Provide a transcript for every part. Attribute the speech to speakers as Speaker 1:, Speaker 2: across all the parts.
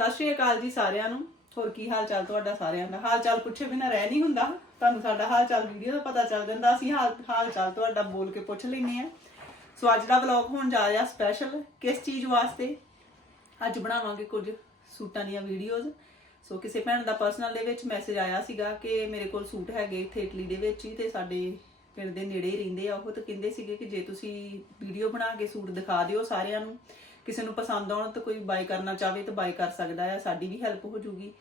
Speaker 1: ਸਤਿ ਸ਼੍ਰੀ ਅਕਾਲ ਜੀ ਸਾਰਿਆਂ ਨੂੰ। ਹੋਰ ਕੀ ਹਾਲ ਚਾਲ ਤੁਹਾਡਾ ਸਾਰਿਆਂ ਦਾ? ਹਾਲ ਚਾਲ ਪੁੱਛੇ ਬਿਨਾ ਰਹਿ ਨਹੀਂ ਹੁੰਦਾ। ਤੁਹਾਨੂੰ ਸਾਡਾ ਹਾਲ ਚਾਲ ਵੀਡੀਓ ਦਾ ਪਤਾ ਚੱਲ ਜਾਂਦਾ। ਅਸੀਂ ਹਾਲ ਹਾਲ ਚਾਲ ਤੁਹਾਡਾ ਬੋਲ ਕੇ ਪੁੱਛ ਲੈਨੇ ਆ ਸੋ ਅੱਜ ਦਾ ਵਲੌਗ ਹੋਣ ਜਾ ਰਿਹਾ ਸਪੈਸ਼ਲ ਕਿਸ ਚੀਜ਼ ਵਾਸਤੇ? ਅੱਜ ਬਣਾਵਾਂਗੇ ਕੁਝ ਸੂਟਾਂ ਦੀਆਂ ਵੀਡੀਓਜ਼ ਸੋ ਕਿਸੇ ਭੈਣ ਦਾ ਪਰਸਨਲ ਦੇ ਵਿੱਚ ਮੈਸੇਜ ਆਇਆ ਸੀਗਾ ਕਿ ਮੇਰੇ ਕੋਲ ਸੂਟ ਹੈਗੇ ਇੱਥੇ ਇਟਲੀ ਦੇ ਵਿੱਚ ਹੀ ਤੇ ਸਾਡੇ ਪਿੰਡ ਦੇ ਨੇੜੇ ਹੀ ਰਹਿੰਦੇ ਆ ਉਹ। ਤਾਂ ਕਹਿੰਦੇ ਸੀਗੇ ਕਿ ਜੇ ਤੁਸੀਂ ਵੀਡੀਓ ਬਣਾ ਕੇ ਸੂਟ ਦਿਖਾ ਦਿਓ ਸਾਰਿਆਂ ਨੂੰ। ਕਿਸੇ ਨੂੰ ਪਸੰਦ ਆਉਣ ਤਾਂ ਕੋਈ ਬਾਈ ਕਰਨਾ ਚਾਹਵੇ ਤਾਂ ਬਾਈ ਕਰ ਸਕਦਾ ਆ, ਸਾਡੀ ਵੀ ਹੈਲਪ ਹੋ ਜੂਗੀ।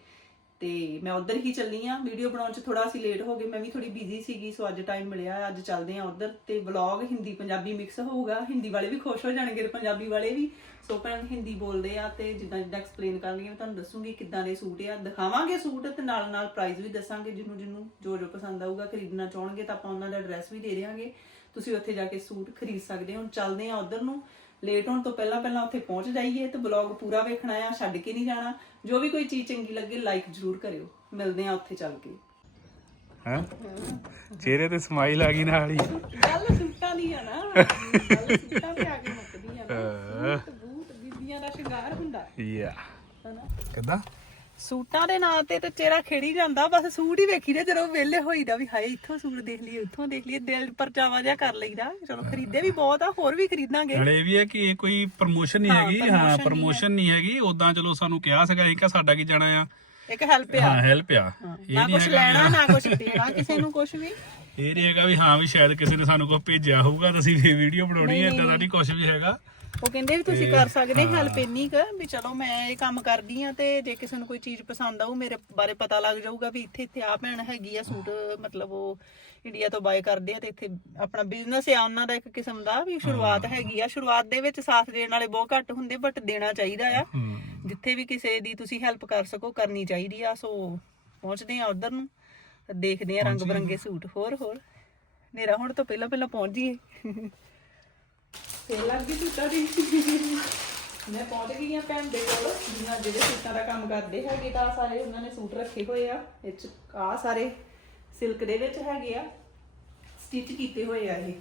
Speaker 1: ਤੇ ਮੈਂ ਉਧਰ ਹੀ ਚੱਲੀ ਆ। ਵੀਡੀਓ ਬਣਾਉਣ ਚ ਥੋੜਾ ਅਸੀਂ ਲੇਟ ਹੋ ਗਏ, ਮੈਂ ਵੀ ਥੋੜੀ ਬਿਜ਼ੀ ਸੀਗੀ, ਸੋ ਅੱਜ ਟਾਈਮ ਮਿਲਿਆ ਅੱਜ ਚੱਲਦੇ ਆ ਉਧਰ ਤੇ ਵਲੌਗ ਹਿੰਦੀ ਪੰਜਾਬੀ ਮਿਕਸ ਹੋਊਗਾ। ਹਿੰਦੀ ਵਾਲੇ ਵੀ ਖੁਸ਼ ਹੋ ਜਾਣਗੇ ਤੇ ਪੰਜਾਬੀ ਵਾਲੇ ਵੀ। ਸੋ ਭੈਣ, ਹਿੰਦੀ ਬੋਲਦੇ ਆ ਤੇ ਜਿੱਦਾਂ ਜਿੱਦਾਂ ਐਕਸਪਲੇਨ ਕਰਨਗੇ ਹੈ ਤੁਹਾਨੂੰ ਦੱਸੂਗੀ ਕਿੱਦਾਂ ਦੇ ਸੂਟ ਆ। ਦਿਖਾਵਾਂਗੇ ਸੂਟ ਤੇ ਨਾਲ ਨਾਲ ਪ੍ਰਾਈਸ ਵੀ ਦੱਸਾਂਗੇ, ਜਿਹਨੂੰ ਜਿਹਨੂੰ ਜੋ ਜੋ ਪਸੰਦ ਆਊਗਾ ਖਰੀਦਣਾ ਚਾਹਣਗੇ ਤਾਂ ਆਪਾਂ ਉਹਨਾਂ ਦਾ ਐਡਰੈਸ ਵੀ ਦੇ ਦੇਵਾਂਗੇ ਤੁਸੀਂ ਉੱਥੇ ਜਾ ਕੇ ਸੂਟ ਖਰੀਦ ਸਕਦੇ ਹੋ। ਹੁਣ ਚੱਲਦੇ ਆ ਉਧਰ ਨੂੰ। ਲੇਟ ਹੋਣ ਤੋਂ ਪਹਿਲਾਂ ਪਹਿਲਾਂ ਉੱਥੇ ਪਹੁੰਚ ਜਾਈਏ ਤੇ ਬਲੌਗ ਪੂਰਾ ਵੇਖਣਾ ਆ ਛੱਡ ਕੇ ਨਹੀਂ ਜਾਣਾ। ਜੋ ਵੀ ਕੋਈ ਚੀਜ਼ ਚੰਗੀ ਲੱਗੇ ਲਾਈਕ ਜ਼ਰੂਰ ਕਰਿਓ। ਮਿਲਦੇ ਆ ਉੱਥੇ ਚੱਲ ਕੇ।
Speaker 2: ਹਾਂ? ਚਿਹਰੇ ਤੇ ਸਮਾਈਲ ਆ ਗਈ ਨਾਲ ਹੀ।
Speaker 1: ਗੱਲ ਸੂਟਾਂ ਦੀ ਆ ਨਾ। ਗੱਲ ਸੂਟਾਂ ਤੇ ਆ ਕੇ ਮੁੱਕਦੀ ਆ ਨਾ। ਸੂਟ ਬੂਟ ਬੀਬੀਆਂ ਦਾ ਸ਼ਿੰਗਾਰ ਹੁੰਦਾ।
Speaker 2: ਯਾ ਕਿੱਦਾਂ?
Speaker 1: ਸੂਟਾਂ ਦੇ ਨਾਂ ਤੇ ਤੇ ਚਿਹਰਾ ਖੇੜੀ ਜਾਂਦਾ ਬਸ ਸੂਟ ਹੀ ਵੇਖੀ ਦੇ ਜਦੋਂ ਵਿਹਲੇ ਹੋਈਦਾ ਵੀ ਹਾਏ ਇੱਥੋਂ ਸੂਟ ਦੇਖ ਲਈਏ ਉੱਥੋਂ ਦੇਖ ਲਈਏ ਦਿਲ ਪਰਚਾਵਾ ਜਿਹਾ ਕਰ ਲਈਦਾ ਚਲੋ ਖਰੀਦੇ ਵੀ ਬਹੁਤ ਆ ਹੋਰ ਵੀ ਖਰੀਦਾਂਗੇ।
Speaker 2: ਨਾਲੇ ਇਹ ਵੀ ਹੈ ਕਿ ਇਹ ਕੋਈ ਪ੍ਰਮੋਸ਼ਨ ਨਹੀਂ ਹੈਗੀ ਹਾਂ ਪ੍ਰਮੋਸ਼ਨ ਨਹੀਂ ਹੈਗੀ ਉਦਾਂ ਚਲੋ ਸਾਨੂੰ ਕਿਹਾ ਸੀਗਾ ਇਹ ਕਿ ਸਾਡਾ ਕੀ ਜਾਣਾ ਆ?
Speaker 1: ਇੱਕ ਹੈਲਪ ਆ।
Speaker 2: ਹਾਂ ਹੈਲਪ ਆ। ਇਹ
Speaker 1: ਨਾ
Speaker 2: ਨਹੀਂ
Speaker 1: ਕੁਝ ਲੈਣਾ ਨਾ ਕੁਝ ਦੇਣਾ ਕਿਸੇ ਨੂੰ ਕੁਝ ਵੀ।
Speaker 2: ਇਹ ਨਹੀਂ ਹੈਗਾ ਵੀ ਹਾਂ ਵੀ ਸ਼ਾਇਦ ਕਿਸੇ ਨੇ ਸਾਨੂੰ ਕੁਝ ਭੇਜਿਆ ਹੋਊਗਾ ਤਾਂ ਅਸੀਂ ਵੀਡੀਓ ਬਣਾਉਣੀ ਹੈ ਇਦਾਂ ਦਾ ਨਹੀਂ। ਕੁਝ ਵੀ ਹੈਗਾ।
Speaker 1: ਉਹ ਕਹਿੰਦੇ ਵੀ ਤੁਸੀਂ ਕਰ ਸਕਦੇ ਹੈਲਪ ਇੰਨੀ ਕੁ ਵੀ ਚਲੋ ਮੈਂ ਇਹ ਕੰਮ ਕਰਦੀ ਆ ਤੇ ਜੇ ਕਿਸੇ ਨੂੰ ਕੋਈ ਚੀਜ਼ ਪਸੰਦ ਆਊ ਮੇਰੇ ਬਾਰੇ ਪਤਾ ਲੱਗ ਜਾਊਗਾ ਵੀ ਇੱਥੇ ਇੱਥੇ ਆ ਭੈਣ ਹੈਗੀ ਆ ਸੂਟ ਮਤਲਬ ਉਹ ਇੰਡੀਆ ਤੋਂ ਬਾਏ ਕਰਦੇ ਆ ਤੇ ਇੱਥੇ ਆਪਣਾ ਬਿਜ਼ਨਸ ਆ ਉਹਨਾਂ ਦਾ ਇੱਕ ਕਿਸਮ ਦਾ ਵੀ ਸ਼ੁਰੂਆਤ ਹੈਗੀ ਆ। ਸ਼ੁਰੂਆਤ ਦੇ ਵਿੱਚ ਸਾਥ ਦੇਣ ਵਾਲੇ ਬਹੁਤ ਘੱਟ ਹੁੰਦੇ ਬਟ ਦੇਣਾ ਚਾਹੀਦਾ ਆ। ਜਿੱਥੇ ਵੀ ਕਿਸੇ ਦੀ ਤੁਸੀਂ ਹੈਲਪ ਕਰ ਸਕੋ ਕਰਨੀ ਚਾਹੀਦੀ ਆ ਸੋ ਪਹੁੰਚਦੇ ਆ ਉਧਰ ਨੂੰ। ਦੇਖਦੇ ਆ ਰੰਗ ਬਰੰਗੇ ਸੂਟ ਹੋਰ ਹੋਰ। ਨੇਰਾ ਹੁਣ ਤੋਂ ਪਹਿਲਾਂ ਪਹਿਲਾਂ ਪਹੁੰਚ ਜੀਏ ਫੇਰ ਲੱਗ ਗਈ ਸੂਟਾਂ ਦੀ। ਮੈਂ ਪਹੁੰਚ ਗਈ ਆ ਭੈਣ ਦੇ ਕੋਲ। ਜਿਹਨਾਂ ਜਿਹੜੇ ਸੂਟਾਂ ਦਾ ਕੰਮ ਕਰਦੇ ਹੈਗੇ ਤਾਂ ਸਾਰੇ ਉਹਨਾਂ ਨੇ ਸੂਟ ਰੱਖੇ ਹੋਏ ਆ। ਇਹ ਚ ਆ ਸਾਰੇ ਸਿਲਕ ਦੇ ਵਿੱਚ ਹੈਗੇ ਆ। ਸਟਿਚ ਕੀਤੇ ਹੋਏ ਆ ਇਹ।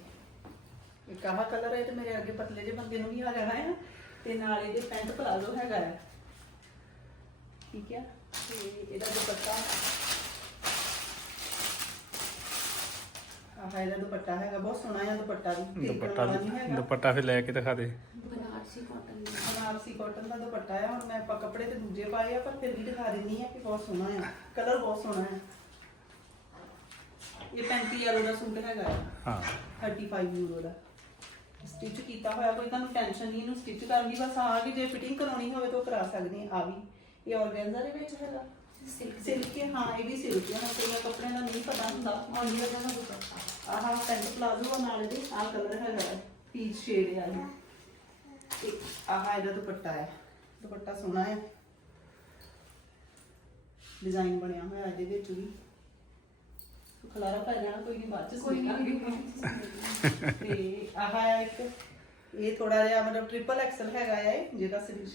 Speaker 1: ਇੱਕ ਆਹ ਕਲਰ ਹੈ ਤੇ ਮੇਰੇ ਅੱਗੇ ਪਤਲੇ ਜਿਹੇ ਬੰਦੇ ਨੂੰ ਵੀ ਆ ਜਾਣਾ ਹੈ ਤੇ ਨਾਲ ਇਹਦੇ ਪੈਂਟ ਪਲਾਜ਼ੋ ਹੈਗਾ ਆ। ਠੀਕ ਹੈ ਤੇ ਇਹਦਾ ਦੁਪੱਟਾ। ਆਹ ਇਹਦਾ ਦੁਪੱਟਾ ਹੈਗਾ ਬਹੁਤ ਸੋਹਣਾ ਹੈ ਦੁਪੱਟਾ ਵੀ।
Speaker 2: ਦੁਪੱਟਾ ਦੁਪੱਟਾ ਫਿਰ ਲੈ ਕੇ ਦਿਖਾ ਦੇ।
Speaker 1: ਬਨਾਰਸੀ ਕਾਟਨ ਦਾ। ਦੁਪੱਟਾ ਆ ਹੁਣ ਮੈਂ ਆਪਾਂ ਕੱਪੜੇ ਤੇ ਦੂਜੇ ਪਾਏ ਆ ਪਰ ਫਿਰ ਵੀ ਦਿਖਾ ਦਿੰਨੀ ਆ ਕਿ ਬਹੁਤ ਸੋਹਣਾ ਆ। ਕਲਰ ਬਹੁਤ ਸੋਹਣਾ ਆ। ਇਹ 35 ਯੂਰੋ ਦਾ ਸੂਟ ਹੈਗਾ ਆ।
Speaker 2: ਹਾਂ।
Speaker 1: 35 ਯੂਰੋ ਦਾ। ਸਟਿਚ ਕੀਤਾ ਹੋਇਆ ਕੋਈ ਤੁਹਾਨੂੰ ਟੈਨਸ਼ਨ ਨਹੀਂ ਇਹਨੂੰ ਸਟਿਚ ਕਰਨ ਦੀ ਬਸ ਆ ਕਿ ਜੇ ਫਿਟਿੰਗ ਕਰਾਉਣੀ ਹੋਵੇ ਤਾਂ ਕਰਾ ਸਕਦੇ ਆ ਆ ਵੀ। ਇਹ ਆਰਗੈਂਜ਼ਾ ਦੇ ਵਿੱਚ ਹੈਗਾ ਸਿਲਕ ਸਿਲਕ ਹੈ ਹਾਂ ਇਹ ਵੀ ਸਿਲਕ ਹੈ ਕਈਆਂ ਕੱਪੜਿਆਂ ਦਾ ਨਹੀਂ ਪਤਾ ਹੁੰਦਾ। ਆਉਂਦੀ ਦਾ ਨਾ ਦੁਪੱਟਾ ਆਹ ਪੈਂਟ ਪਲਾਜ਼ੋ ਆ ਨਾਲ ਇਹਦੇ ਆਹ ਕਲਰ ਹੈਗਾ ਪੀਚ ਸ਼ੇਡ ਆ ਇਹ ਆਹ ਇਹਦਾ ਦੁਪੱਟਾ ਹੈ। ਦੁਪੱਟਾ ਸੋਹਣਾ ਹੈ। ਡਿਜ਼ਾਈਨ ਬਣਿਆ ਹੋਇਆ ਇਹਦੇ ਵਿੱਚ ਵੀ। ਖਲਾਰਾ ਪੈ ਜਾਣਾ ਕੋਈ ਨਹੀਂ ਬਾਅਦ ਚ ਕੋਈ ਨਹੀਂ ਤੇ ਆਹ ਆ ਇੱਕ ਇਹ ਥੋੜਾ ਜਿਹਾ ਮਤਲਬ ਟ੍ਰਿਪਲ ਐਕਸਲ ਹੈਗਾ ਇਹ ਜਿਹਦਾ ਸਿਰ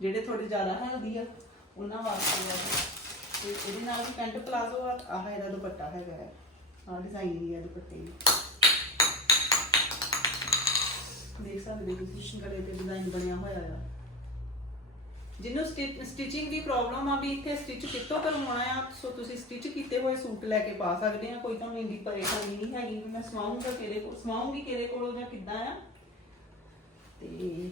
Speaker 1: ਜਿਹੜੇ ਥੋੜੇ ਜ਼ਿਆਦਾ ਹੈਲਦੀ ਆ, ਉਹਨਾਂ ਵਾਸਤੇ ਆ। ਤੇ ਇਹਦੇ ਨਾਲ ਵੀ ਪੈਂਟ ਪਲਾਜ਼ੋ ਆ, ਆਹ ਇਹਦਾ ਦੁਪੱਟਾ ਹੈਗਾ ਆ। ਆਹ ਡਿਜ਼ਾਈਨ ਹੀ ਆ ਦੁਪੱਟੇ ਦੀ। ਦੇਖ ਸਕਦੇ ਹੋ ਤੁਸੀਂ ਗਲੇ ਤੇ ਡਿਜ਼ਾਈਨ ਬਣਿਆ ਹੋਇਆ ਆ। ਜਿਹਨੂੰ ਸਟਿਚਿੰਗ ਦੀ ਪ੍ਰੋਬਲਮ ਆ ਵੀ ਇੱਥੇ ਸਟਿਚ ਕਿੱਥੋਂ ਕਰਵਾਉਣਾ ਆ, ਸੋ ਤੁਸੀਂ ਸਟਿਚ ਕੀਤੇ ਹੋਏ ਸੂਟ ਲੈ ਕੇ ਪਾ ਸਕਦੇ ਆ। ਕੋਈ ਤੁਹਾਨੂੰ ਇੰਨੀ ਪਰੇਸ਼ਾਨੀ ਨਹੀਂ ਹੈਗੀ। ਮੈਂ ਸਵਾਉਂਗਾ ਕਿਹਦੇ ਕੋਲ, ਸਵਾਉਂਗੀ ਕਿਹਦੇ ਕੋਲੋਂ ਜਾਂ ਕਿੱਦਾਂ ਆ? ਤੇ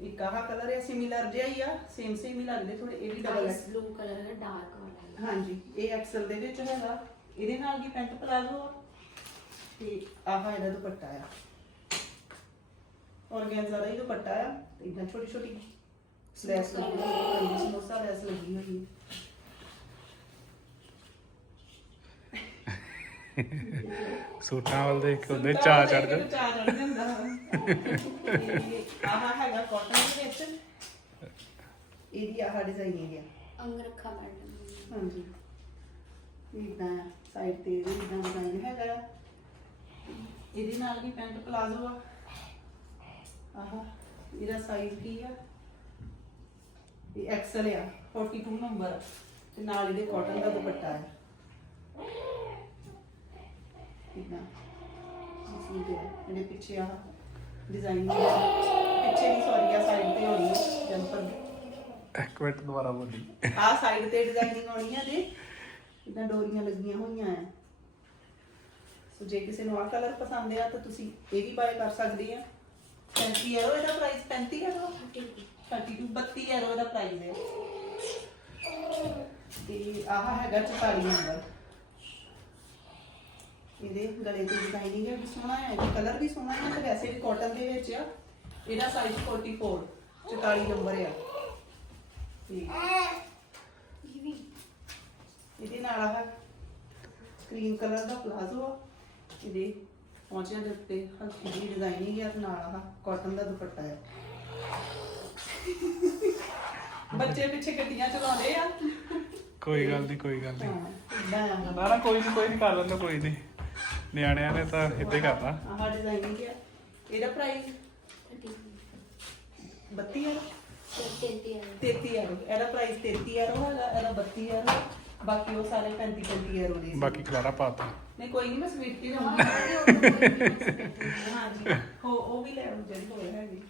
Speaker 1: ਇੱਕ ਆਹ ਕਲਰ ਹੈ ਸਿਮਿਲਰ ਜਿਹਾ ਹੀ ਆ ਸੇਮ ਸੇਮ ਹੀ ਲੱਗਦੇ ਥੋੜੇ ਇਹ ਵੀ ਡਬਲ
Speaker 3: ਆਈਸ ਬਲੂ ਕਲਰ ਹੈ ਡਾਰਕ ਵਾਲਾ
Speaker 1: ਹਾਂਜੀ ਇਹ ਐਕਸਲ ਦੇ ਵਿੱਚ ਹੈਗਾ ਇਹਦੇ ਨਾਲ ਵੀ ਪੈਂਟ ਪਲਾਜ਼ੋ ਆ ਤੇ ਆਹ ਇਹਦਾ ਦੁਪੱਟਾ ਆ ਔਰਗੈਂਜ਼ਾ ਦਾ ਹੀ ਦੁਪੱਟਾ ਆ ਤੇ ਇਦਾਂ ਛੋਟੀ ਛੋਟੀ ਲੈਸ ਲੱਗੀ ਹੋਈ ਹੈ ਸਮੋਸਾ ਲੈਸ ਲੱਗੀ ਹੋਈ ਹੈ
Speaker 2: ਸੂਟਾਂ ਵੱਲ ਦੇਖ ਕੇ ਉਹਦੇ ਚਾਹ ਚੜ ਜਾ
Speaker 1: ਚਾਹ ਚੜ ਜਾਂਦਾ ਆਹ ਹੈਗਾ ਕਾਟਨ ਦੇ ਵਿੱਚ। ਇਹਦੀ ਆਹ ਡਿਜ਼ਾਈਨ ਹੈ ਗਿਆ
Speaker 3: ਅੰਗ ਰੱਖਾ ਮੈਡਮ
Speaker 1: ਹਾਂਜੀ। ਇਦਾਂ ਸਾਈਡ ਤੇ ਇਹਦੇ ਇਦਾਂ ਡਿਜ਼ਾਈਨ ਹੈਗਾ ਆ। ਇਹਦੇ ਨਾਲ ਵੀ ਪੈਂਟ ਪਲਾਜ਼ੋ ਆ। ਆਹ ਇਹਦਾ ਸਾਈਜ਼ ਕੀ ਆ? ਇਹ ਐਕਸਲ ਆ 42 ਨੰਬਰ। ਤੇ ਨਾਲ ਇਹਦੇ ਕਾਟਨ ਦਾ ਦੁਪੱਟਾ ਹੈ ਇਦਾਂ ਜਿਸ ਨੂੰ ਇਹਦੇ ਪਿੱਛੇ ਆ ਡਿਜ਼ਾਈਨ ਪਿੱਛੇ ਨਹੀਂ ਸੌਰੀ ਆ ਸਾਈਡ ਤੇ ਹੋਣੀ ਜੰਪਰ
Speaker 2: ਇੱਕ ਮਿੰਟ ਦੁਬਾਰਾ ਬੋਲੀ।
Speaker 1: ਆਹ ਸਾਈਡ ਤੇ ਡਿਜ਼ਾਈਨਿੰਗ ਆਉਣੀ ਆ ਜੇ ਇਦਾਂ ਡੋਰੀਆਂ ਲੱਗੀਆਂ ਹੋਈਆਂ ਆ। ਸੋ ਜੇ ਕਿਸੇ ਨੂੰ ਆਹ ਕਲਰ ਪਸੰਦ ਆ ਤਾਂ ਤੁਸੀਂ ਇਹ ਵੀ ਬਾਏ ਕਰ ਸਕਦੇ ਆ। 35 ਯੂਰੋ ਇਹਦਾ ਪ੍ਰਾਈਸ 35 ਯੂਰੋ 32 32 ਯੂਰੋ ਇਹਦਾ ਪ੍ਰਾਈਸ ਹੈ ਤੇ ਆਹ ਹੈਗਾ 44 ਨੰਬਰ ਇਹਦੇ ਗਲੇ ਤੇ ਡਿਜ਼ਾਈਨਿੰਗ ਹੈ ਵੀ ਸੋਹਣਾ ਹੈ ਇਹ ਕਲਰ ਵੀ ਸੋਹਣਾ ਹੈ ਤੇ ਵੈਸੇ ਵੀ ਕਾਟਨ ਦੇ ਵਿੱਚ ਆ ਇਹਦਾ ਸਾਈਜ਼ 44 44 ਨੰਬਰ ਆ। ਤੇ ਇਹਦੇ ਨਾਲ ਆਹ ਕਰੀਮ ਕਲਰ ਦਾ ਪਲਾਜ਼ੋ ਆ ਇਹਦੇ ਪਹੁੰਚਿਆਂ ਦੇ ਉੱਤੇ ਹਲਕੀ ਜਿਹੀ ਡਿਜ਼ਾਈਨਿੰਗ ਆ ਤੇ ਨਾਲ ਆਹ ਕਾਟਨ ਦਾ ਦੁਪੱਟਾ ਆ। ਬੱਚੇ ਪਿੱਛੇ ਗੱਡੀਆਂ ਚਲਾਉਂਦੇ ਆ।
Speaker 2: ਕੋਈ ਗੱਲ ਨਹੀਂ ਕੋਈ ਗੱਲ ਨਹੀਂ
Speaker 1: ਹਾਂ ਆ।
Speaker 2: ਨਾ ਨਾ ਕੋਈ ਨਹੀਂ ਕੋਈ ਨਹੀਂ ਕਰ ਲੈਂਦਾ ਕੋਈ ਨਹੀਂ ਨਿਆਣਿਆਂ ਨੇ ਤਾਂ ਇੱਦਾਂ ਹੀ ਕਰਨਾ
Speaker 1: ਆਹ ਡਿਜ਼ਾਈਨਿੰਗ ਆ। ਇਹਦਾ ਪ੍ਰਾਈਸ 32 ਆ 33 ਆ ਇਹਦਾ ਪ੍ਰਾਈਸ 33 ਆ ਹੈਗਾ ਇਹਦਾ 32 ਆ ਬਾਕੀ ਉਹ ਸਾਰੇ 35 35 ਆ ਦੇ ਸੀ।
Speaker 2: ਬਾਕੀ ਖਲਾਰਾ ਪਾਤਾ
Speaker 1: ਨਹੀਂ ਕੋਈ ਨਹੀਂ ਮੈਂ ਸਵੀਟ ਹੀ ਲਵਾਂਗੀ ਹਾਂਜੀ। ਹੋ ਉਹ ਵੀ ਲੈ ਆਉਂ ਜਿਹੜੇ ਹੋਏ ਹੈਗੇ।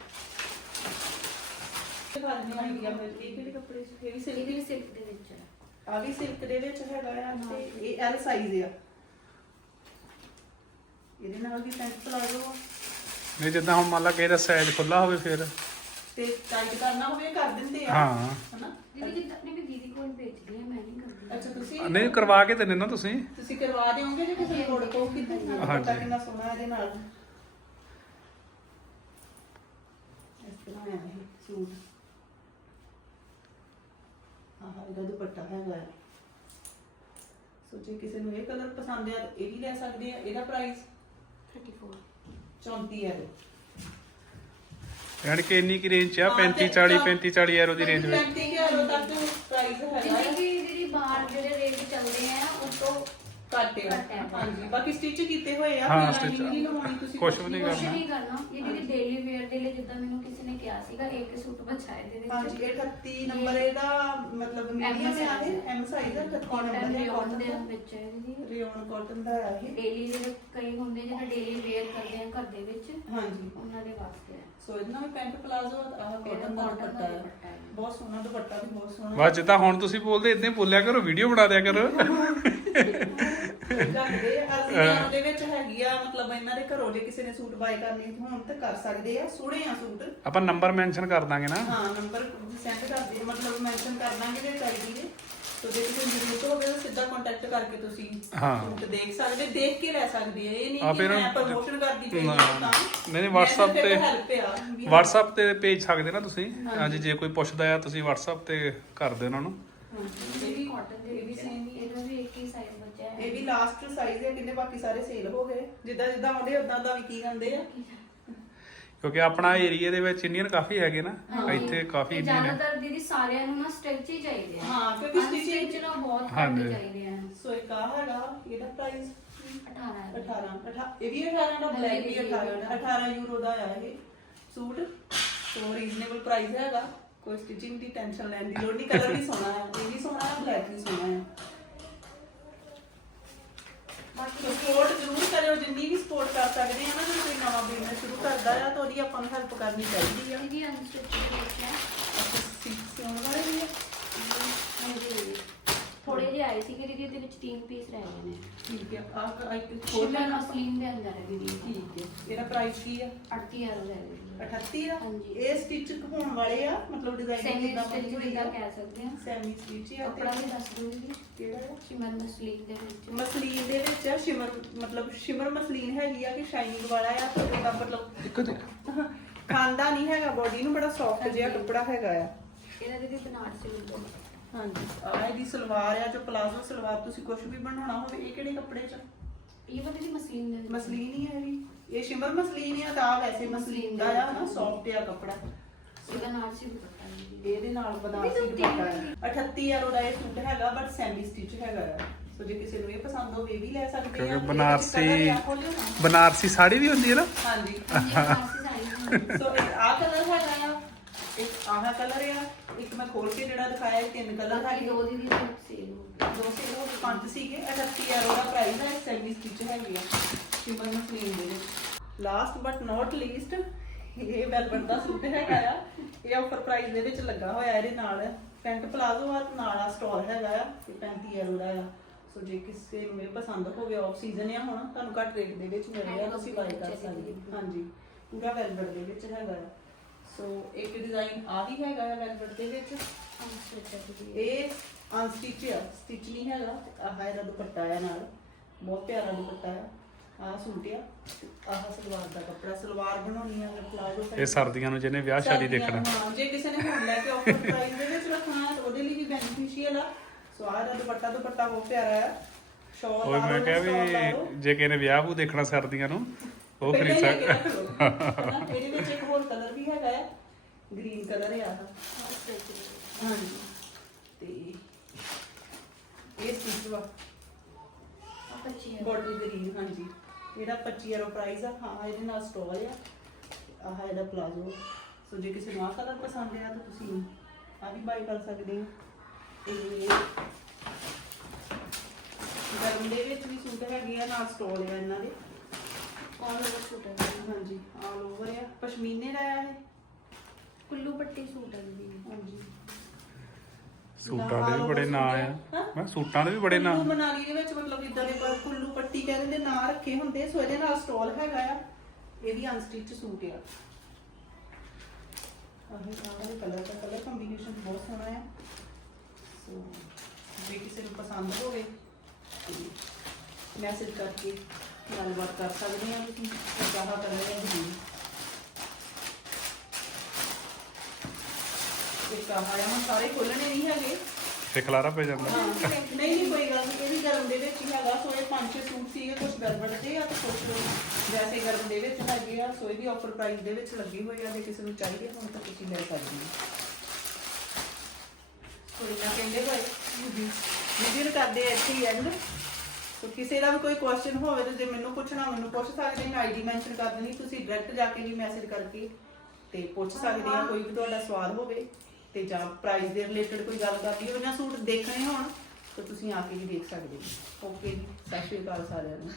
Speaker 1: ਇਹ ਵਾਲੀ ਨਹੀਂ ਆਈਡੀਆ ਮਿਲ ਇਹ ਕਿਹੜੇ ਕੱਪੜੇ ਇਹ ਵੀ ਸਿਲਕ
Speaker 3: ਦੇ ਵਿੱਚ ਆ।
Speaker 1: ਆ ਵੀ ਸਿਲਕ ਦੇ ਵਿੱਚ ਹੈਗਾ ਆ ਤੇ ਇਹ ਐਲ ਸਾਈਜ਼ ਆ। ਇਹਦੇ ਨਾਲ ਵੀ ਪੈਂਟ ਪਲਾਜ਼ੋ ਆ।
Speaker 2: ਨਹੀਂ ਜਿੱਦਾਂ ਹੁਣ ਮੰਨ ਲਾ ਕਿਸੇ ਦਾ ਸਾਈਜ਼ ਖੁੱਲਾ ਹੋਵੇ ਫਿਰ।
Speaker 1: ਤੇ ਟਾਈਟ ਕਰਨਾ ਹੋਵੇ ਕਰ ਦਿੰਦੇ ਆ
Speaker 2: ਹਾਂ।
Speaker 1: ਹਨਾ?
Speaker 3: ਦੀਦੀ ਜਿੱਦਾਂ ਆਪਣੀ ਵੀ ਦੀਦੀ ਕੋਲ ਵੇਚਦੀ ਆ ਮੈਂ ਨਹੀਂ ਕਰਦੀ।
Speaker 1: ਅੱਛਾ ਤੁਸੀਂ
Speaker 2: ਨਹੀਂ ਕਰਵਾ ਕੇ ਦਿੰਦੇ ਨਾ ਤੁਸੀਂ।
Speaker 1: ਤੁਸੀਂ ਕਰਵਾ ਦਿਓਗੇ ਜੇ ਕਿਸੇ ਨੂੰ ਲੋੜ ਪਊਗੀ ਤਾਂ
Speaker 2: ਹਾਂਜੀ।
Speaker 1: ਪਤਾ ਕਿੰਨਾ ਸੋਹਣਾ ਇਹਦੇ ਨਾਲ? ਇਸ ਤਰ੍ਹਾਂ ਹੈ ਇਹ ਸੂਟ। ਆਹ ਇਹਦਾ ਦੁਪੱਟਾ ਹੈਗਾ। ਹੈ। ਸੋ ਜੇ ਕਿਸੇ ਨੂੰ ਇਹ ਕਲਰ ਪਸੰਦ ਆ ਤਾਂ ਇਹ ਵੀ ਲੈ ਸਕਦੇ ਆ। ਇਹਦਾ ਪ੍ਰਾਈਸ
Speaker 3: 34
Speaker 1: 34 ਹੈ
Speaker 2: ਯਾਨੀ ਕਿ ਇੰਨੀ ਕੀ ਰੇਂਜ ਚ ਆ
Speaker 1: ਹਾਂ,
Speaker 2: 35
Speaker 1: ਤੇ
Speaker 2: 40
Speaker 1: ਚੌ-
Speaker 2: 35 40 ਯੂਰੋ ਦੀ ਰੇਂਜ ਵਿੱਚ।
Speaker 1: 35 ਹਜ਼ਾਰ ਤੱਕ ਪ੍ਰਾਈਸ ਹੈਗਾ।
Speaker 3: ਜਿੰਨੇ
Speaker 1: ਹੈ।
Speaker 3: ਵੀ ਦੀਦੀ ਬਾਹਰ ਜਿਹੜੇ ਰੇਟ ਚੱਲਦੇ ਆ ਉਸ ਤੋਂ
Speaker 1: ਘੱਟ ਆ
Speaker 3: ਘੱਟ ਹੈ।
Speaker 1: ਹਾਂਜੀ ਬਾਕੀ ਸਟਿਚ ਕੀਤੇ ਹੋਏ ਆ
Speaker 2: ਹਾਂ,
Speaker 1: ਕੋਈ
Speaker 2: stitch
Speaker 1: lining ਨਹੀਂ ਲਵਾਉਣੀ ਤੁਸੀਂ
Speaker 2: ਕੁਛ ਵੀ ਨਹੀਂ
Speaker 3: ਕੁਛ
Speaker 2: ਕਰਨਾ।
Speaker 3: ਨਹੀਂ ਕਰਨਾ। ਇਹ ਦੀਦੀ ਡੇਲੀ ਵੇਅਰ ਦੇ ਲਈ ਜਿੱਦਾਂ ਮੈਨੂੰ ਕਿਸੇ ਨੇ ਕਿਹਾ ਸੀਗਾ ਇੱਕ ਸੂਟ ਬਚਾਏ ਦੇ ਵਿੱਚ।
Speaker 1: ਹਾਂਜੀ ਇਹ 38 ਨੰਬਰ ਇਹਦਾ ਮਤਲਬ ਮੀਡੀਅਮ ਹੈ ਐਮ ਸਾਈਜ਼ ਹੈ 38
Speaker 3: ਕਾਟਨ
Speaker 1: ਨੰਬਰ
Speaker 3: ਦੇ
Speaker 1: ਹੈ
Speaker 3: ਕਾਟਨ ਦੇ
Speaker 1: ਕਾਟਨ
Speaker 3: ਵਿੱਚ ਹੈ ਦੀਦੀ
Speaker 1: ਰਿਓਨ ਕਾਟਨ ਦਾ ਹੈ ਇਹ।
Speaker 3: ਡੇਲੀ ਜਿਹੜੇ ਕਈ ਹੁੰਦੇ ਜਿਹੜੇ ਡੇਲੀ ਵੇਅਰ ਕਰਦੇ ਆ ਘਰ ਦੇ ਵਿੱਚ
Speaker 1: ਹਾਂਜੀ।
Speaker 3: ਉਹਨਾਂ ਦੇ ਵਾਸਤੇ ਹੈ।
Speaker 1: ਸੋ ਇਹਦੇ ਨਾਲ ਵੀ ਪੈਂਟ ਪਲਾਜ਼ੋ ਆਹ ਕਾਟਨ ਦਾ
Speaker 3: cotton ਦਾ
Speaker 1: ਦੁਪੱਟਾ ਹੈ।
Speaker 3: ਦੁਪੱਟਾ ਹੈ।
Speaker 1: ਬਹੁਤ ਸੋਹਣਾ ਦੁਪੱਟਾ ਵੀ ਬਹੁਤ ਸੋਹਣਾ।
Speaker 2: ਬਸ ਜਿੱਦਾਂ ਹੁਣ ਤੁਸੀਂ ਬੋਲਦੇ ਇਦਾਂ ਹੀ ਬੋਲਿਆ ਕਰੋ ਵੀਡੀਓ ਬਣਾ ਦਿਆ ਕਰੋ।
Speaker 1: ਰੱਖਦੇ ਆ। ਅਸੀਂ ਦੇ ਵਿੱਚ ਹੈਗੀ ਆ ਮਤਲਬ ਇਹਨਾਂ ਦੇ ਘਰੋਂ ਜੇ ਕਿਸੇ ਨੇ ਸੂਟ ਬਾਏ ਕਰਨੇ ਹੋਣ ਤਾਂ ਕਰ ਸਕਦੇ ਆ ਸੋਹਣੇ ਆ ਸੂਟ।
Speaker 2: ਆਪਾਂ ਨੰਬਰ ਮੈਂਸ਼ਨ ਕਰ ਦਾਂਗੇ ਨਾ।
Speaker 1: ਹਾਂ ਨੰਬਰ ਸੈਂਡ ਕਰ ਦੇ ਮਤਲਬ ਮੈਂਸ਼ਨ ਕਰ ਦਾਂਗੇ ਜੇ ਚਾਹੀਦੀ ਹੈ ਸੋ ਜੇ ਕਿਸੇ ਨੂੰ ਜ਼ਰੂਰਤ ਹੋਵੇ ਤਾਂ ਸਿੱਧਾ ਕੰਟੈਕਟ ਕਰਕੇ ਤੁਸੀਂ
Speaker 2: ਹਾਂ।
Speaker 1: ਸੂਟ ਦੇਖ ਸਕਦੇ ਦੇਖ ਕੇ ਲੈ ਸਕਦੇ ਆ। ਇਹ ਨਹੀਂ ਕਿ ਮੈਂ ਪ੍ਰਮੋਸ਼ਨ ਕਰਦੀ ਪਈ ਹਾਂ ਤਾਂ।
Speaker 2: ਨਹੀਂ, ਨਹੀਂ, WhatsApp ਤੇ-
Speaker 1: ਹੈਲਪ ਆ ਵੀ
Speaker 2: WhatsApp ਤੇ ਭੇਜ ਸਕਦੇ ਨਾ ਤੁਸੀਂ। ਅੱਜ ਜੇ ਕੋਈ ਪੁੱਛਦਾ ਆ ਤੁਸੀਂ WhatsApp ਤੇ ਕਰ ਦਿਓ ਉਹਨਾਂ ਨੂੰ।
Speaker 1: ਹਾਂਜੀ,
Speaker 3: ਇਹ ਵੀ ਕਾਟਨ ਦੇ
Speaker 1: ਇਹ ਵੀ
Speaker 3: ਵਿੱਚ
Speaker 1: same
Speaker 3: ਹੈ
Speaker 1: ਇਹ ਵੀ ਲਾਸਟ ਸਾਈਜ਼ ਹੈ ਕਿੰਨੇ ਬਾਕੀ ਸਾਰੇ ਸੇਲ ਹੋ ਗਏ। ਜਿੱਦਾਂ ਜਿੱਦਾਂ ਆਉਂਦੇ ਉਦਾਂ ਦਾ ਵੀ ਕੀ ਜਾਂਦੇ ਆ।
Speaker 2: ਕਿਉਂਕਿ ਆਪਣਾ ਏਰੀਆ ਦੇ ਵਿੱਚ ਇੰਡੀਅਨ ਕਾਫੀ ਹੈਗੇ ਨਾ। ਇੱਥੇ ਕਾਫੀ ਇੰਡੀਅਨ ਹੈ।
Speaker 3: ਜ਼ਿਆਦਾਤਰ ਦੀਦੀ ਸਾਰਿਆਂ ਨੂੰ ਨਾ ਸਟਿਚ ਹੀ ਚਾਹੀਦੇ ਆ।
Speaker 1: ਹਾਂ, ਕਿਉਂਕਿ
Speaker 3: stitch ਨਾ ਬਹੁਤ
Speaker 2: ਹਾਂਜੀ।
Speaker 3: ਘੱਟ ਚਾਹੀਦੇ ਆ।
Speaker 1: ਸੋ ਇੱਕ ਆ ਹੈਗਾ ਇਹਦਾ ਪ੍ਰਾਈਸ
Speaker 3: 18 ਹੈ
Speaker 1: 18 ਅਠਾ- ਇਹ ਵੀ 18 ਦਾ ਬਲੈਕ ਵੀ 18 18 ਯੂਰੋ ਦਾ ਆ ਇਹ ਸੂਟ। ਸੋ ਰੀਜ਼ਨੇਬਲ ਪ੍ਰਾਈਸ ਹੈਗਾ। ਕੋਈ ਸਟਿਚਿੰਗ ਦੀ ਟੈਨਸ਼ਨ ਲੈਣ ਦੀ ਲੋੜ ਨਹੀਂ ਕਲਰ ਵੀ ਸੋਹਣਾ ਹੈ ਇਹ ਵੀ ਸੋਹਣਾ ਹੈ ਬਲੈਕ ਵੀ ਸੋਹਣਾ ਹੈ। ਬਾਕੀ ਸਪੋਰਟ ਜ਼ਰੂਰ ਕਰਿਓ ਜਿੰਨੀ ਵੀ ਸਪੋਰਟ ਕਰ ਸਕਦੇ ਆ ਨਾ ਜੇ ਕੋਈ ਨਵਾਂ ਬਿਜ਼ਨਸ ਸ਼ੁਰੂ ਕਰਦਾ ਆ ਤਾਂ ਉਹਦੀ ਆਪਾਂ ਨੂੰ ਹੈਲਪ ਕਰਨੀ ਚਾਹੀਦੀ ਆ।
Speaker 3: ਦੀਦੀ ਅਨਸਟਿਚ ਹੈ
Speaker 1: ਸਿੱਖਣ ਵਾਲੇ ਆ?
Speaker 3: ਹਾਂਜੀ ਥੋੜੇ ਜਿਹੇ ਆਏ ਸੀਗੇ ਦੀਦੀ ਇਹਦੇ ਵਿੱਚ ਤਿੰਨ ਪੀਸ ਰਹਿ ਗਏ ਨੇ।
Speaker 1: ਠੀਕ ਹੈ ਆ ਇੱਕ ਖੋਲ
Speaker 3: ਸ਼ਿਮਲਾ ਮਸਲੀਨ ਦੇ ਅੰਦਰ ਹੈ ਦੀਦੀ।
Speaker 1: ਠੀਕ ਹੈ ਇਹਦਾ ਪ੍ਰਾਈਸ ਕੀ ਆ?
Speaker 3: 38 ਯੂਰੋ ਰਹਿ ਗਏ
Speaker 1: 38 ਦਾ
Speaker 3: ਹਾਂਜੀ।
Speaker 1: ਇਹ ਸਟਿਚ ਹੋਣ ਵਾਲੇ ਆ ਮਤਲਬ ਡਿਜ਼ਾਈਨ
Speaker 3: ਸੈਮੀ ਸਟਿਚ
Speaker 1: ਹੋਈ
Speaker 3: ਵੀ
Speaker 1: ਆ
Speaker 3: ਕਹਿ ਸਕਦੇ ਹਾਂ
Speaker 1: ਸੈਮੀ ਸਟਿਚ ਆ
Speaker 3: ਕੱਪੜਾ ਵੀ ਦੱਸ ਦੀਦੀ
Speaker 1: ਕਿਹੜਾ ਹੈ
Speaker 3: ਸ਼ਿਮਰ ਮਸਲੀਨ ਦੇ ਵਿੱਚ।
Speaker 1: ਮਸਲੀਨ ਦੇ ਵਿੱਚ ਆ ਸ਼ਿਮਰ ਮਤਲਬ ਸ਼ਿਮਰ ਮਸਲੀਨ ਹੈਗੀ ਆ ਕਿ ਸ਼ਾਈਨਿੰਗ ਵਾਲਾ ਆ ਤੇ ਉਹਦਾ ਮਤਲਬ
Speaker 2: ਇੱਕੋ ਜੀ
Speaker 1: ਖਾਂਦਾ ਨਹੀਂ ਹੈਗਾ ਬੋਡੀ ਨੂੰ ਬੜਾ ਸੌਫਟ ਜਿਹਾ ਕੱਪੜਾ ਹੈਗਾ ਆ।
Speaker 3: ਇਹਦਾ ਦੀਦੀ ਬਨਾਰਸੀ ਮਿਲਦਾ
Speaker 1: ਹਾਂਜੀ। ਆ ਇਹਦੀ ਸਲਵਾਰ ਆ ਜੋ ਪਲਾਜ਼ੋ ਸਲਵਾਰ ਤੁਸੀਂ ਕੁਝ ਵੀ ਬਣਾਉਣਾ ਹੋਵੇ ਇਹ ਕਿਹੜੇ ਕੱਪੜੇ ਚ
Speaker 3: ਇਹ ਵਾਲੀ ਦੀ ਮਸਲੀਨ ਦੇ ਵਿੱਚ
Speaker 1: ਮਸਲੀਨ ਹੀ ਹੈ ਵੀ ਇਹ ਸ਼ਿਮਰ ਮਸਲੀਨ ਆ ਤਾਂ ਆਹ ਵੈਸੇ ਮਸਲੀਨ ਦਾ ਆ ਨਾ ਸੌਫਟ ਆ ਕੱਪੜਾ।
Speaker 3: ਇਹ ਬਨਾਰਸੀ ਦੁਪੱਟਾ ਹੈ ਦੀਦੀ
Speaker 1: ਇਹਦੇ ਨਾਲ ਬਨਾਰਸੀ ਦੁਪੱਟਾ ਹੈ 38 ਯੂਰੋ ਦਾ ਇਹ ਸੂਟ ਹੈਗਾ ਬਟ ਸੈਮੀ ਸਟਿਚ ਹੈਗਾ ਆ। ਸੋ ਜੇ ਕਿਸੇ ਨੂੰ ਇਹ ਪਸੰਦ ਹੋਵੇ ਇਹ ਵੀ ਲੈ ਸਕਦੇ ਆ।
Speaker 2: ਕਿਉਂਕਿ
Speaker 1: ਇਹਦੇ ਵਿੱਚ
Speaker 2: ਬਨਾਰਸੀ
Speaker 1: colour ਆ, ਖੋਲਿਓ ਨਾ।
Speaker 2: ਬਨਾਰਸੀ ਸਾੜੀ ਵੀ ਹੁੰਦੀ ਹੈ ਨਾ?
Speaker 1: ਹਾਂਜੀ।
Speaker 3: ਹਾਂਜੀ ਬਨਾਰਸੀ ਸਾੜੀ ਹੁੰਦੀ
Speaker 1: ਸੋ ਇੱਕ ਆਹ ਕਲਰ ਹੈਗਾ ਆ ਇੱਕ ਆਹ ਕਲਰ ਆ ਇੱਕ ਮੈਂ ਖੋਲ ਕੇ ਜਿਹੜਾ ਦਿਖਾਇਆ ਇਹ ਤਿੰਨ ਕਲਰ
Speaker 3: ਬਾਕੀ
Speaker 1: ਹੈਗੇ।
Speaker 3: ਦੋ ਸੂਟ ਸੇਲ ਹੋ ਗਏ
Speaker 1: ਦੋ ਸੇ ਉਹ ਪੰਜ ਸੀਗੇ 38 ਯੂਰੋ ਦਾ ਪ੍ਰਾਈਸ ਹੈ ਸੈਮੀ ਸਟਿਚ ਹੈਗੀ ਆ ਸ਼ਿਮਰ ਮਸਲੀਨ ਦੇ ਵਿੱਚ। ਲਾਸਟ ਬਟ ਨਾਟ ਲੀਸਟ ਇਹ ਵੈਲਵਟ ਦਾ ਸੂਟ ਹੈਗਾ ਆ ਇਹ ਆਫਰ ਪ੍ਰਾਈਸ ਦੇ ਵਿੱਚ ਲੱਗਾ ਹੋਇਆ ਇਹਦੇ ਨਾਲ। ਪੈਂਟ ਪਲਾਜ਼ੋ ਆ ਤੇ ਨਾਲ ਆ ਸਟਾਲ ਹੈਗਾ ਆ ਤੇ 35 ਯੂਰੋ ਦਾ ਆ। ਸੋ ਜੇ ਕਿਸੇ ਨੂੰ ਇਹ ਪਸੰਦ ਹੋਵੇ ਆਫ ਸੀਜ਼ਨ ਆ ਹੁਣ ਤੁਹਾਨੂੰ ਘੱਟ ਰੇਟ ਦੇ ਵਿੱਚ ਮਿਲ ਰਿਹਾ ਤੁਸੀਂ ਬਾਈ ਕਰ ਸਕਦੇ ਹੋ। ਹਾਂਜੀ ਪੂਰਾ ਵੈਲਵਟ ਦੇ ਵਿੱਚ ਹੈਗਾ ਆ। ਸੋ ਇੱਕ ਡਿਜ਼ਾਈਨ ਆ ਵੀ ਹੈਗਾ ਆ ਵੈਲਵਟ ਦੇ ਵਿੱਚ। ਇਹ ਅਨਸਟਿਚ ਆ ਸਟਿਚ ਨਹੀਂ ਹੈਗਾ ਆਹ ਇਹਦਾ ਦੁਪੱਟਾ ਆ ਨਾਲ। ਬਹੁਤ ਪਿਆਰਾ ਦੁਪੱਟਾ ਆ। ਆਹ ਸੂਟ ਆ ਆਹ ਸਲਵਾਰ ਦਾ ਕੱਪੜਾ ਸਲਵਾਰ ਬਣਾਉਣੀ ਆ ਪਲਾਜ਼ੋ
Speaker 2: ਇਹ ਸਰਦੀਆਂ ਨੂੰ ਜਿਹਨੇ ਵਿਆਹ ਸ਼ਾਦੀ ਦੇਖਣਾ।
Speaker 1: ਹਾਂ ਜੇ ਕਿਸੇ ਨੇ ਹੁਣ ਲੈ ਕੇ ਆਫਰ ਪ੍ਰਾਈਸ ਦੇ ਵਿੱਚ ਰੱਖਣਾ ਹੈ ਤਾਂ ਉਹਦੇ ਲਈ ਵੀ ਬੈਨੀਫੀਸ਼ੀਅਲ ਆ। ਸੋ ਆਹ ਦਾ ਦੁਪੱਟਾ ਦੁਪੱਟਾ ਬਹੁਤ ਪਿਆਰਾ ਆ। ਸ਼ਾਲ
Speaker 2: ਉਹ ਮੈਂ ਕਿਹਾ ਵੀ ਜੇ ਕਿਸੇ ਨੇ ਵਿਆਹ ਉਹ ਦੇਖਣਾ ਸਰਦੀਆਂ ਨੂੰ ਉਹ ਖਰੀਦ ਸਕ
Speaker 1: ਸਕ ਇਹਦੇ ਵਿੱਚ ਇੱਕ ਹੋਰ ਕਲਰ ਵੀ ਹੈਗਾ ਹੈ। ਗ੍ਰੀਨ ਕਲਰ ਆ ਆਹ। ਹਾਂਜੀ। ਤੇ ਇਹ ਸੂਟ ਵਾ। ਬੋਟਲ ਗ੍ਰੀਨ ਹਾਂਜੀ। ਇਹਦਾ 25 ਯੂਰੋ ਪ੍ਰਾਈਸ ਆ। ਹਾਂ ਇਹਦੇ ਨਾਲ ਸਟੋਲ ਆ। ਆਹ ਇਹਦਾ ਪਲਾਜ਼ੋ ਸੋ ਜੇ ਕਿਸੇ ਨੂੰ ਆਹ ਕਲਰ ਪਸੰਦ ਆ ਤਾਂ ਤੁਸੀਂ ਆ ਵੀ ਬਾਈ ਕਰ ਸਕਦੇ ਹੋ। ਤੇ ਗਰਮ ਦੇ ਵਿੱਚ ਵੀ ਸੂਟ ਹੈਗੇ ਆ ਨਾਲ ਸਟੋਲ ਆ ਇਹਨਾਂ ਦੇ। ਹਾਂਜੀ ਆਲ ਓਵਰ ਆ। ਪਸ਼ਮੀਨੇ ਦਾ ਆ ਇਹ?
Speaker 3: ਕੁੱਲੂ ਪੱਟੀ ਸੂਟ ਹੈ ਜੀ।
Speaker 1: ਹਾਂਜੀ।
Speaker 2: ਸੂਟਾਂ ਦੇ ਵੀ ਬੜੇ ਨਾਂ ਆ। ਮੈਂ ਸੂਟਾਂ ਦੇ ਵੀ ਬੜੇ ਨਾਂ।
Speaker 1: ਕੁੱਲੂ ਮਨਾਲੀ ਦੇ ਵਿੱਚ ਮਤਲਬ ਇਦਾਂ ਦੇ ਪਰ ਕੁੱਲੂ ਪੱਟੀ ਕਹਿੰਦੇ ਦੇ ਨਾਂ ਰੱਖੇ ਹੁੰਦੇ ਸੋ ਇਹਦੇ ਨਾਲ ਸਟਾਲ ਹੈਗਾ ਆ। ਇਹ ਵੀ ਅਨਸਟਿਚ ਸੂਟ ਆ। ਆਹ ਇਹ ਕਲਰ ਦਾ ਕਲਰ ਕੰਬੀਨੇਸ਼ਨ ਬਹੁਤ ਸੋਹਣਾ ਆ। ਸੋ ਜੇ ਕਿਸੇ ਨੂੰ ਪਸੰਦ ਹੋਵੇ ਮੈਸੇਜ ਕਰਕੇ ਗੱਲਬਾਤ ਕਰ ਸਕਦੇ ਆ ਤੁਸੀਂ ਚਾਹਾ ਕਰ ਰਹੇ ਆ ਜੀ। ਇਹ ਚਾਹਾ ਆ ਹੁਣ ਸਾਰੇ ਖੋਲਣੇ ਨਹੀਂ ਹੈਗੇ।
Speaker 2: ਤੇ ਖਲਾਰਾ ਪੈ ਜਾਂਦਾ।
Speaker 1: ਹਾਂ, ਨਹੀਂ ਨਹੀਂ ਕੋਈ ਗੱਲ ਨਹੀਂ ਇਹ ਵੀ ਗਰਮ ਦੇ ਵਿੱਚ ਹੀ ਹੈਗਾ। ਸੋ ਇਹ ਪੰਜ ਛੇ ਸੂਟ ਸੀਗੇ ਕੁਝ ਗੜਬੜ ਦੇ ਆ ਤੇ ਕੁਝ ਵੈਸੇ ਗਰਮ ਦੇ ਵਿੱਚ ਹੈਗੇ ਆ। ਸੋ ਇਹ ਵੀ ਆਫਰ ਪ੍ਰਾਈਸ ਦੇ ਵਿੱਚ ਲੱਗੀ ਹੋਈ ਆ ਜੇ ਕਿਸੇ ਨੂੰ ਚਾਹੀਦੇ ਹੋਣ ਤਾਂ ਤੁਸੀਂ ਲੈ ਸਕਦੇ ਹੋ। ਕੋਈ ਨਾ ਕਹਿੰਦੇ ਭਾਈ ਵੀਡੀਓ ਕਰਦੇ ਇੱਥੇ ਹੀ ਐਂਡ ਸੋ ਕਿਸੇ ਦਾ ਵੀ ਕੋਈ ਕੁਐਸਚਨ ਹੋਵੇ ਤਾਂ ਜੇ ਮੈਨੂੰ ਪੁੱਛਣਾ, ਮੈਨੂੰ ਪੁੱਛ ਸਕਦੇ ਮੈਂ ਆਈਡੀ ਮੈਂਸ਼ਨ ਕਰ ਦੇਣੀ ਤੁਸੀਂ ਡਾਇਰੈਕਟ ਜਾ ਕੇ ਵੀ ਮੈਸੇਜ ਕਰਕੇ ਤੇ ਪੁੱਛ ਸਕਦੇ ਆ, ਕੋਈ ਵੀ ਤੁਹਾਡਾ ਸਵਾਲ ਹੋਵੇ ਤੇ ਜਾਂ ਪ੍ਰਾਈਸ ਦੇ ਰਿਲੇਟਡ ਕੋਈ ਗੱਲ ਕਰਨੀ ਹੋਵੇ ਜਾਂ ਸੂਟ ਦੇਖਣੇ ਹੋਣ, ਤਾਂ ਤੁਸੀਂ ਆ ਕੇ ਵੀ ਦੇਖ ਸਕਦੇ ਹੋ। ਓਕੇ ਜੀ, ਸਤਿ ਸ਼੍ਰੀ ਅਕਾਲ ਸਾਰਿਆਂ ਨੂੰ।